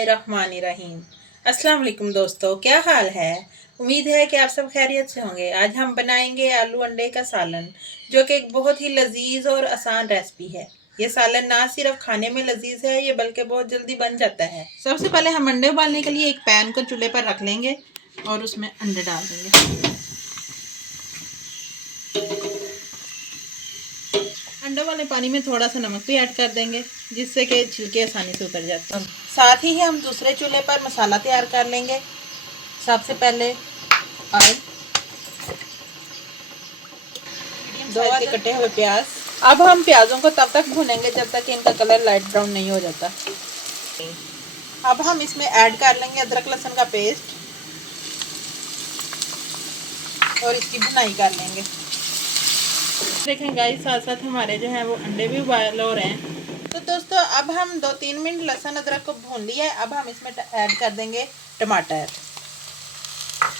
बिस्मिल्लाहिर्रहमानिर्रहीम। अस्सलाम वालेकुम दोस्तों, क्या हाल है। उम्मीद है कि आप सब खैरियत से होंगे। आज हम बनाएंगे आलू अंडे का सालन, जो कि एक बहुत ही लजीज और आसान रेसिपी है। ये सालन ना सिर्फ खाने में लजीज है, ये बल्कि बहुत जल्दी बन जाता है। सबसे पहले हम अंडे उबालने के लिए एक पैन को चूल्हे पर रख लेंगे और उसमें अंडे डाल देंगे। अंडे वाले पानी में थोड़ा सा नमक भी ऐड कर देंगे, जिससे कि छिलके आसानी से उतर जाते हैं। साथ ही हम दूसरे चूल्हे पर मसाला तैयार कर लेंगे। सबसे पहले ऑयल, 2 के कटे हुए प्याज। अब हम प्याजों को तब तक भूनेंगे जब तक इनका कलर लाइट ब्राउन नहीं हो जाता। अब हम इसमें ऐड कर लेंगे अदरक लहसुन का पेस्ट और इसकी भुनाई कर लेंगे। देखें गाइस, साथ साथ हमारे जो है वो अंडे भी बॉयल हो रहे हैं। तो दोस्तों, अब हम 2-3 मिनट लहसुन अदरक को भून लिया है। अब हम इसमें ऐड कर देंगे टमाटर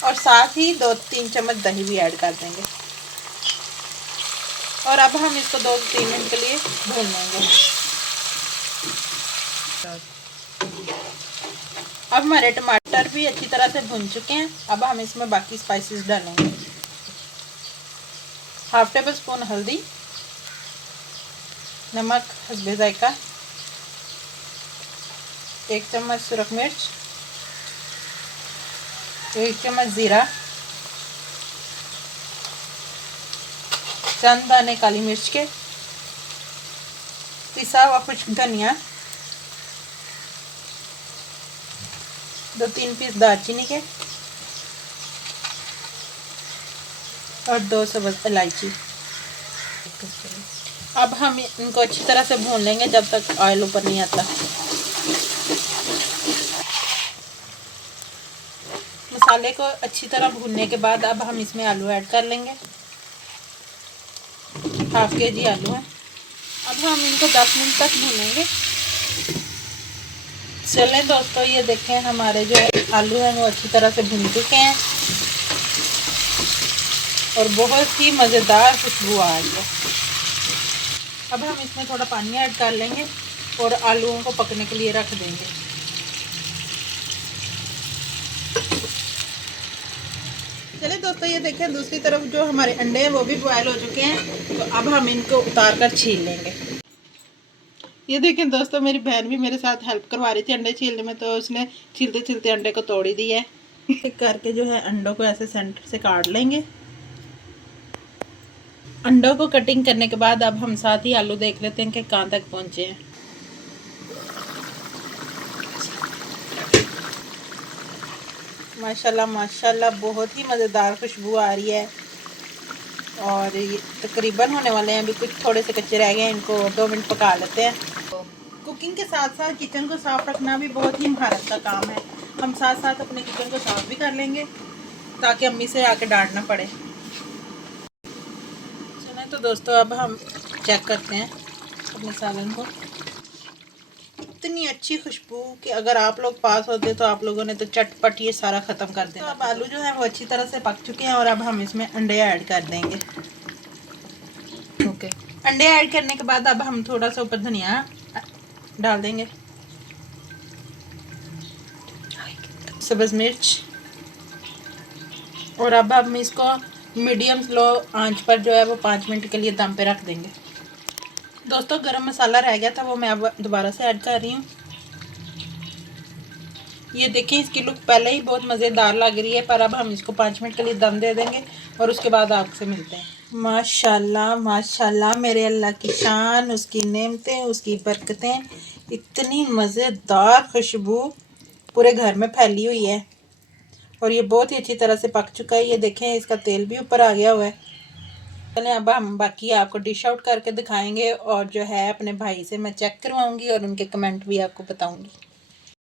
और साथ ही 2-3 चम्मच दही भी ऐड कर देंगे। और अब हम इसको 2-3 मिनट के लिए भून लेंगे। अब हमारे टमाटर भी अच्छी तरह से भून चुके हैं। अब हम इसमें बाकी स्पाइसेस डालेंगे। 1/2 टेबल स्पून हल्दी, नमक हस्बे जायका, 1 चम्मच सुरख मिर्च, 1 चम्मच ज़ीरा, चंद दाने काली मिर्च के, पिसा हुआ खुश्क धनिया, 2-3 पीस दालचीनी के और 2 सब्ज़ इलायची। अब हम इनको अच्छी तरह से भून लेंगे जब तक ऑयल ऊपर नहीं आता। मसाले को अच्छी तरह भूनने के बाद अब हम इसमें आलू ऐड कर लेंगे। 1/2 kg आलू है। अब हम इनको 10 मिनट तक भूनेंगे। चलें दोस्तों, ये देखें हमारे जो आलू हैं वो अच्छी तरह से भून चुके हैं और बहुत ही मज़ेदार खुशबू आ रही है। अब हम इसमें थोड़ा पानी ऐड कर लेंगे और आलूओं को पकने के लिए रख देंगे। चलिए दोस्तों, ये देखें दूसरी तरफ जो हमारे अंडे हैं वो भी बॉयल हो चुके हैं। तो अब हम इनको उतार कर छील लेंगे। ये देखें दोस्तों, मेरी बहन भी मेरे साथ हेल्प करवा रही थी अंडे छीलने में, तो उसने छीलते छीलते अंडे को तोड़ ही दिया है। करके जो है अंडों को ऐसे सेंटर से काट लेंगे। अंडों को कटिंग करने के बाद अब हम साथ ही आलू देख लेते हैं कि कहाँ तक पहुँचे हैं। माशाल्लाह माशाल्लाह, बहुत ही मज़ेदार खुशबू आ रही है और ये तकरीबन होने वाले हैं। अभी कुछ थोड़े से कच्चे रह गए हैं, इनको 2 मिनट पका लेते हैं। कुकिंग के साथ साथ किचन को साफ़ रखना भी बहुत ही महारत का काम है। हम साथ साथ अपने किचन को साफ़ भी कर लेंगे ताकि अम्मी से आके डांटना पड़े। तो दोस्तों, अब हम चेक करते हैं अपने सालन को। इतनी अच्छी खुशबू कि अगर आप लोग पास होते तो आप लोगों ने तो चटपट ये सारा ख़त्म कर देना। तो अब आलू जो है वो अच्छी तरह से पक चुके हैं और अब हम इसमें अंडे ऐड कर देंगे। ओके, अंडे ऐड करने के बाद अब हम थोड़ा सा ऊपर धनिया डाल देंगे, सब्ज़ मिर्च, और अब हम इसको मीडियम स्लो आंच पर जो है वो 5 मिनट के लिए दम पे रख देंगे। दोस्तों, गरम मसाला रह गया था, वो मैं अब दोबारा से ऐड कर रही हूँ। ये देखें, इसकी लुक पहले ही बहुत मज़ेदार लग रही है, पर अब हम इसको 5 मिनट के लिए दम दे देंगे और उसके बाद आपसे मिलते हैं। माशाल्लाह माशाल्लाह, मेरे अल्लाह की शान, उसकी नेमतें, उसकी बरकतें। इतनी मज़ेदार खुशबू पूरे घर में फैली हुई है और ये बहुत ही अच्छी तरह से पक चुका है। ये देखें, इसका तेल भी ऊपर आ गया हुआ है। चलें, अब हम बाकी आपको डिश आउट करके दिखाएंगे और जो है अपने भाई से मैं चेक करवाऊंगी और उनके कमेंट भी आपको बताऊंगी।